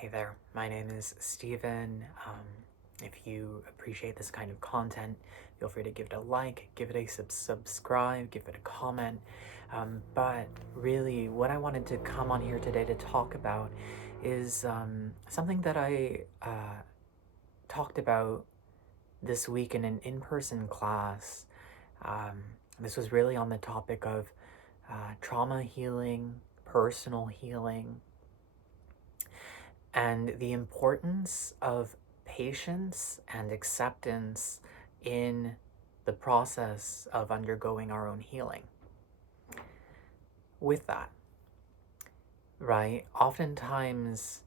Hey there, my name is Steven. If you appreciate this kind of content, feel free to give it a like, give it a subscribe, give it a comment. But really, what I wanted to come on here today to talk about is something that I talked about this week in an in-person class. Um, this was really on the topic of trauma healing, personal healing, and the importance of patience and acceptance in the process of undergoing our own healing. With that, right? Oftentimes,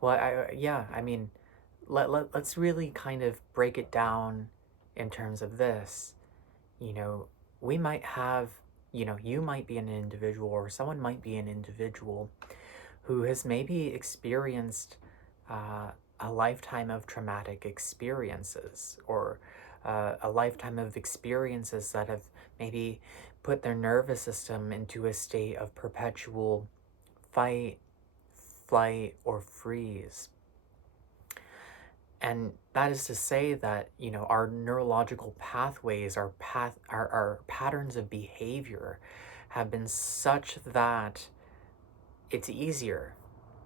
let's really kind of break it down in terms of this. You know, we might have, you might be an individual or someone might be an individual who has maybe experienced a lifetime of traumatic experiences, or a lifetime of experiences that have maybe put their nervous system into a state of perpetual fight, flight, or freeze. And that is to say that, our neurological pathways, our patterns of behavior have been such that it's easier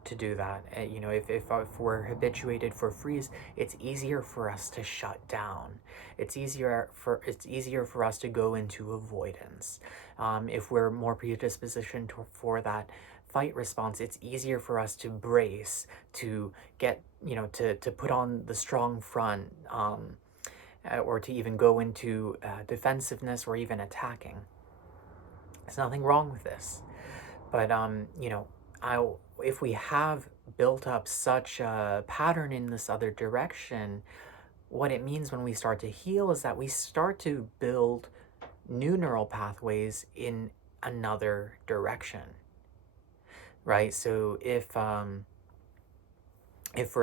to do that. If we're habituated for freeze, it's easier for us to shut down. It's easier for us to go into avoidance. If we're more predispositioned for that fight response, it's easier for us to brace, to get, to put on the strong front, or to even go into defensiveness or even attacking. There's nothing wrong with this. But if we have built up such a pattern in this other direction, what it means when we start to heal is that we start to build new neural pathways in another direction, right? So if for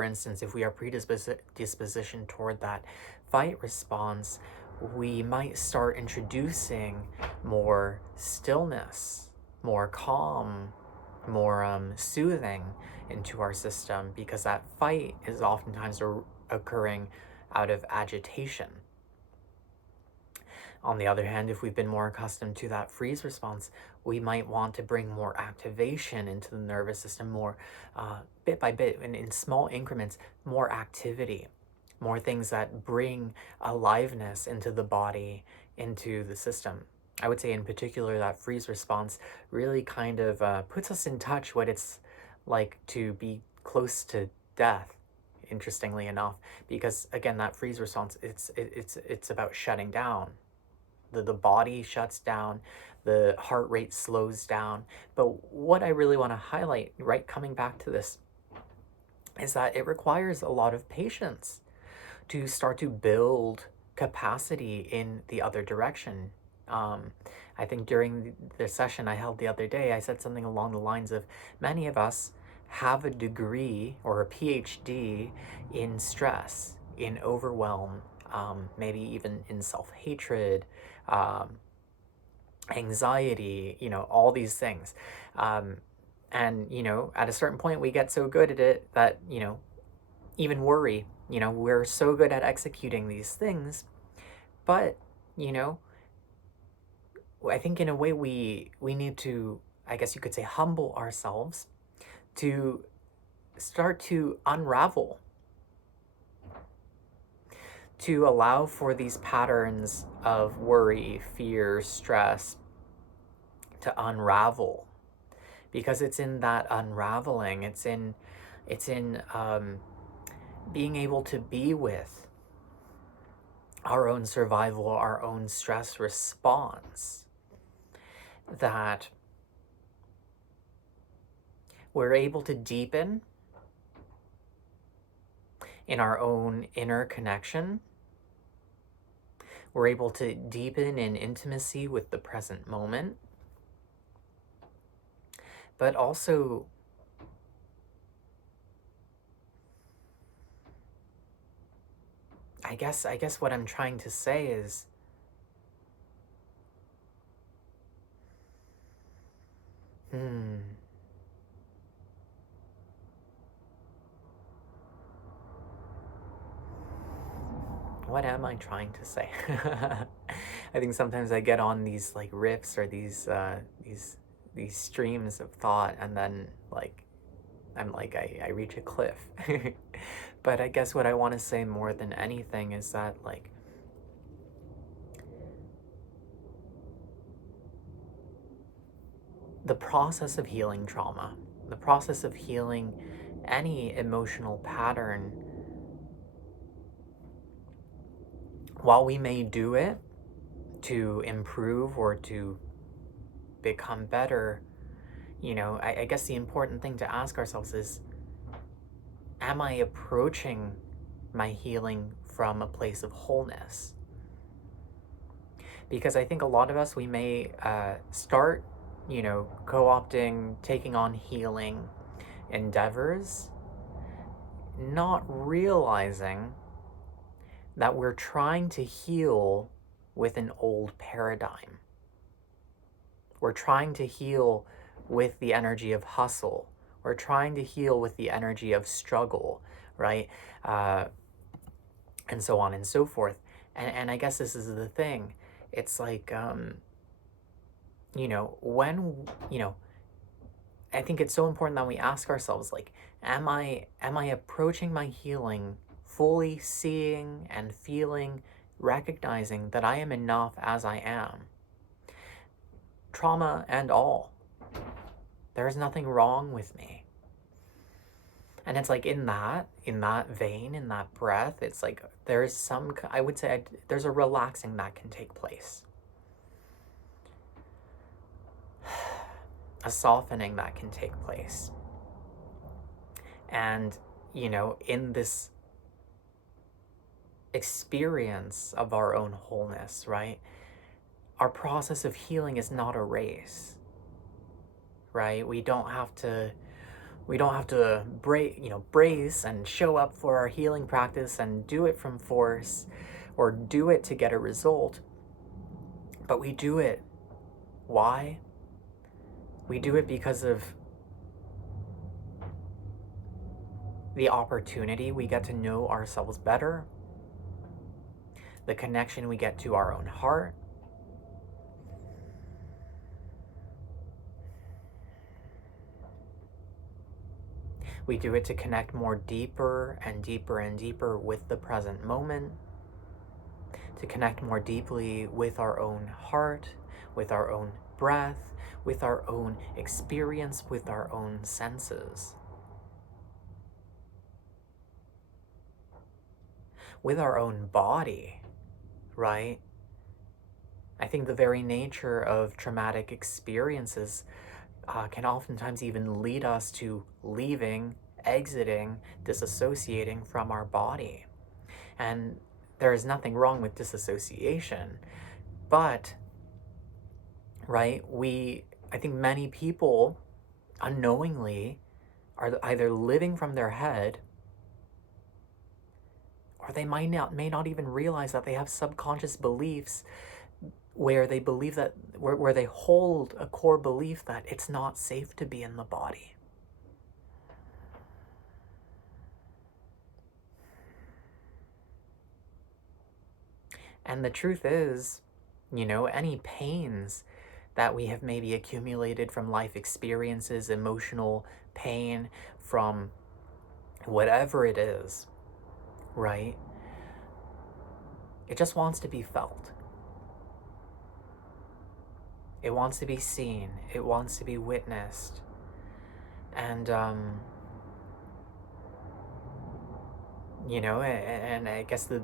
instance, if we are predispositioned toward that fight response, we might start introducing more stillness, more calm, more soothing into our system, because that fight is oftentimes occurring out of agitation. On the other hand, if we've been more accustomed to that freeze response, we might want to bring more activation into the nervous system, more bit by bit, and in small increments, more activity, more things that bring aliveness into the body, into the system. I would say in particular that freeze response really kind of puts us in touch what it's like to be close to death, interestingly enough, because again, that freeze response, it's about shutting down. The body shuts down, the heart rate slows down. But what I really want to highlight, right, coming back to this, is that it requires a lot of patience to start to build capacity in the other direction. I think during the session I held the other day, I said something along the lines of, many of us have a degree or a PhD in stress, in overwhelm, maybe even in self-hatred, um, anxiety, all these things. And, at a certain point, we get so good at it that, even worry, we're so good at executing these things. But, I think in a way we need to, I guess you could say, humble ourselves to start to unravel, to allow for these patterns of worry, fear, stress to unravel, because it's in that unraveling, it's in being able to be with our own survival, our own stress response, that we're able to deepen in our own inner connection. We're able to deepen in intimacy with the present moment, but also I guess what I'm trying to say is, what am I trying to say? I think sometimes I get on these like riffs or these streams of thought, and then like I reach a cliff. But I guess what I want to say more than anything is that like the process of healing trauma, the process of healing any emotional pattern, while we may do it to improve or to become better, I guess the important thing to ask ourselves is, am I approaching my healing from a place of wholeness? Because I think a lot of us, we may start, co-opting, taking on healing endeavors, not realizing that we're trying to heal with an old paradigm. We're trying to heal with the energy of hustle. We're trying to heal with the energy of struggle, right? And so on and so forth. And I guess this is the thing. It's like, when, I think it's so important that we ask ourselves, like, am I approaching my healing fully seeing and feeling, recognizing that I am enough as I am? Trauma and all. There is nothing wrong with me. And it's like in that vein, in that breath, it's like there's some, I would say, there's a relaxing that can take place. A softening that can take place. And, in this experience of our own wholeness, right? Our process of healing is not a race, right? We don't have to brace and show up for our healing practice and do it from force or do it to get a result. But we do it. Why? We do it because of the opportunity we get to know ourselves better, the connection we get to our own heart, we do it to connect more deeper and deeper and deeper with the present moment, to connect more deeply with our own heart, with our own breath, with our own experience, with our own senses, with our own body, right? I think the very nature of traumatic experiences can oftentimes even lead us to leaving, exiting, disassociating from our body. And there is nothing wrong with disassociation, but, right, I think many people unknowingly are either living from their head, or they may not even realize that they have subconscious beliefs where they believe that, where they hold a core belief that it's not safe to be in the body. And the truth is, any pains that we have maybe accumulated from life experiences, emotional pain, from whatever it is, right? It just wants to be felt. It wants to be seen. It wants to be witnessed. And, and I guess the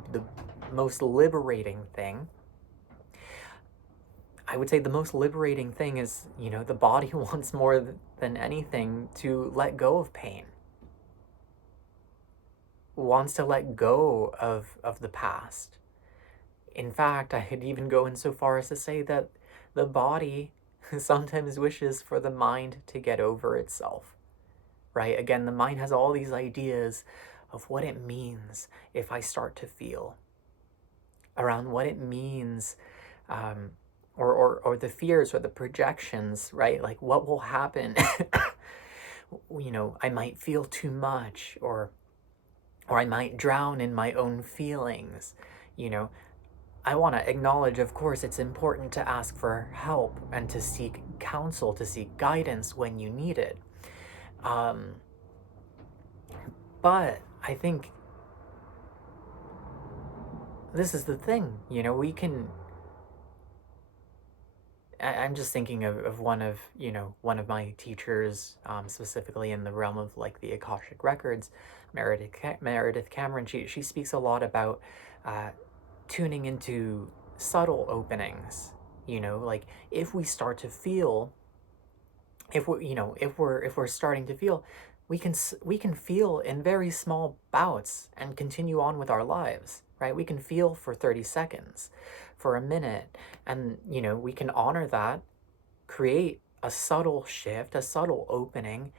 most liberating thing, I would say the most liberating thing is, the body wants more than anything to let go of pain. Wants to let go of the past. In fact, I'd even go in so far as to say that the body sometimes wishes for the mind to get over itself, right? Again, the mind has all these ideas of what it means if I start to feel, around what it means, or the fears or the projections, right? Like what will happen, I might feel too much, or I might drown in my own feelings, You know, I want to acknowledge, of course, it's important to ask for help and to seek counsel, to seek guidance when you need it. Um, but I think this is the thing, we can. I'm just thinking of one of my teachers, specifically in the realm of like the Akashic Records, Meredith Cameron. She speaks a lot about uh, tuning into subtle openings. Like if we start to feel, if we're starting to feel, we can feel in very small bouts and continue on with our lives, right? We can feel for 30 seconds, for a minute, and we can honor that, create a subtle shift, a subtle opening,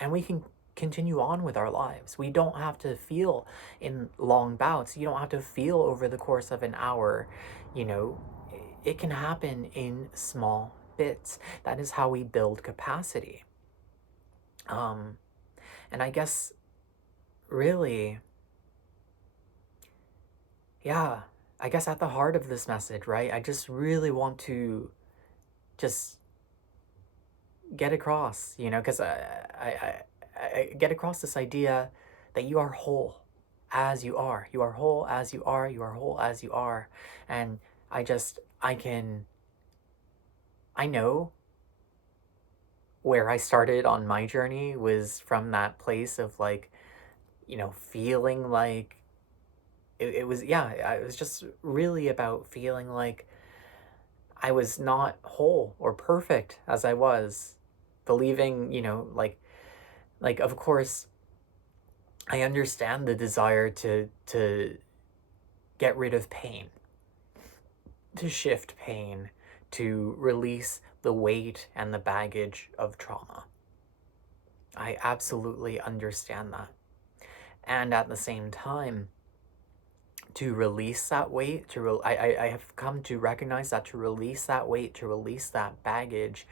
and we can continue on with our lives. We don't have to feel in long bouts. You don't have to feel over the course of an hour. You know, it can happen in small bits. That is how we build capacity. Um, and I guess really, yeah, I guess at the heart of this message, right? I just really want to just get across, because I get across this idea that you are whole as you are. You are whole as you are. You are whole as you are. And I know where I started on my journey was from that place of like, feeling like it was, yeah, it was just really about feeling like I was not whole or perfect as I was. Believing, like of course I understand the desire to get rid of pain, to shift pain, to release the weight and the baggage of trauma. I absolutely understand that. And at the same time, to release that weight, I have come to recognize that to release that weight, to release that baggage,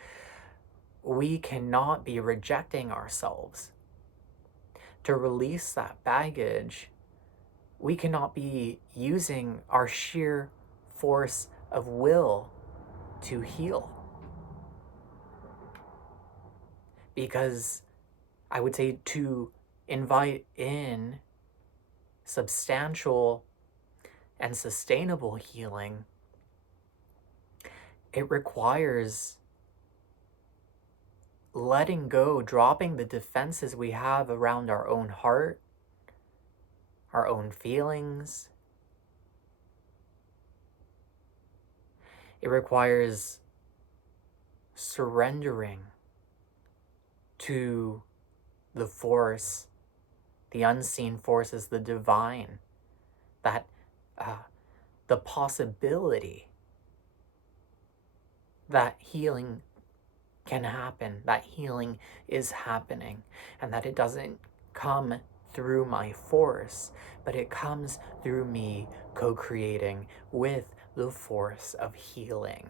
we cannot be rejecting ourselves. To release that baggage, we cannot be using our sheer force of will to heal. Because I would say to invite in substantial and sustainable healing, it requires letting go, dropping the defenses we have around our own heart, our own feelings. It requires surrendering to the force, the unseen forces, the divine, that the possibility that healing can happen, that healing is happening, and that it doesn't come through my force, but it comes through me co-creating with the force of healing.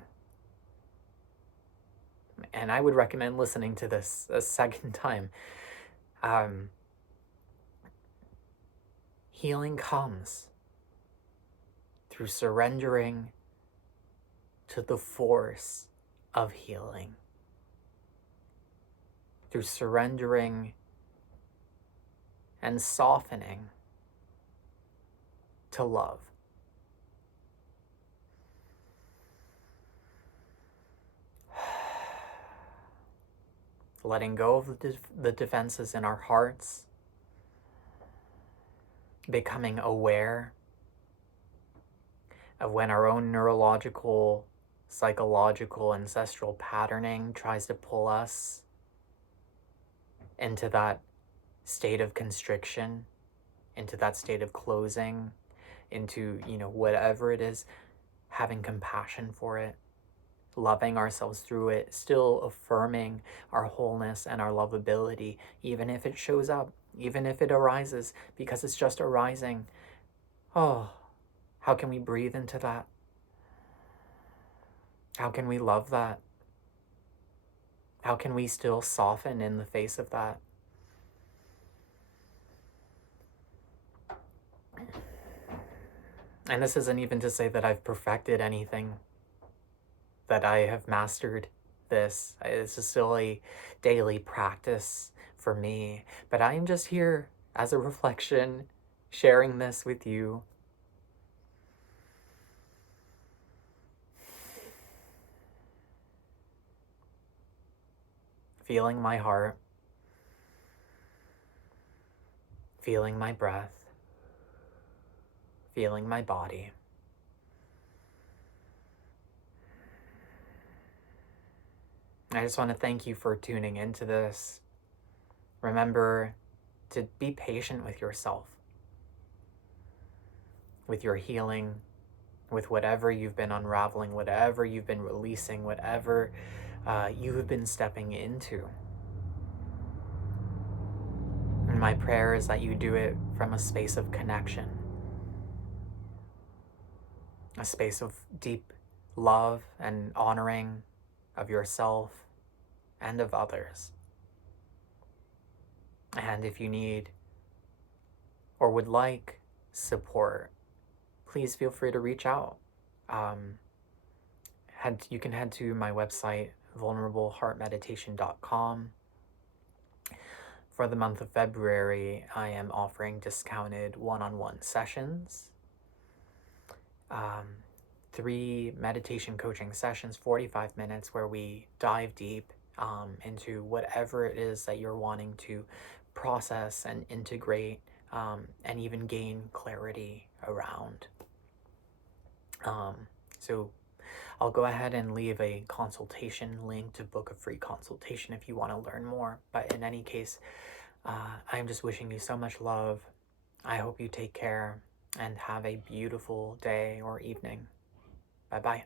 And I would recommend listening to this a second time. Healing comes through surrendering to the force of healing, through surrendering and softening to love. Letting go of the defenses in our hearts, becoming aware of when our own neurological, psychological, ancestral patterning tries to pull us into that state of constriction, into that state of closing, into, whatever it is, having compassion for it, loving ourselves through it, still affirming our wholeness and our lovability, even if it shows up, even if it arises, because it's just arising. Oh, how can we breathe into that? How can we love that? How can we still soften in the face of that? And this isn't even to say that I've perfected anything, that I have mastered this. It's just still a daily practice for me. But I am just here as a reflection, sharing this with you. Feeling my heart, feeling my breath, feeling my body. I just want to thank you for tuning into this. Remember to be patient with yourself, with your healing, with whatever you've been unraveling, whatever you've been releasing, whatever you have been stepping into. And my prayer is that you do it from a space of connection, a space of deep love and honoring of yourself and of others. And if you need or would like support, please feel free to reach out. You can head to my website, vulnerableheartmeditation.com. For the month of February, I am offering discounted one-on-one sessions. 3 meditation coaching sessions, 45 minutes, where we dive deep into whatever it is that you're wanting to process and integrate, and even gain clarity around. So I'll go ahead and leave a consultation link to book a free consultation if you want to learn more. But in any case, I'm just wishing you so much love. I hope you take care and have a beautiful day or evening. Bye-bye.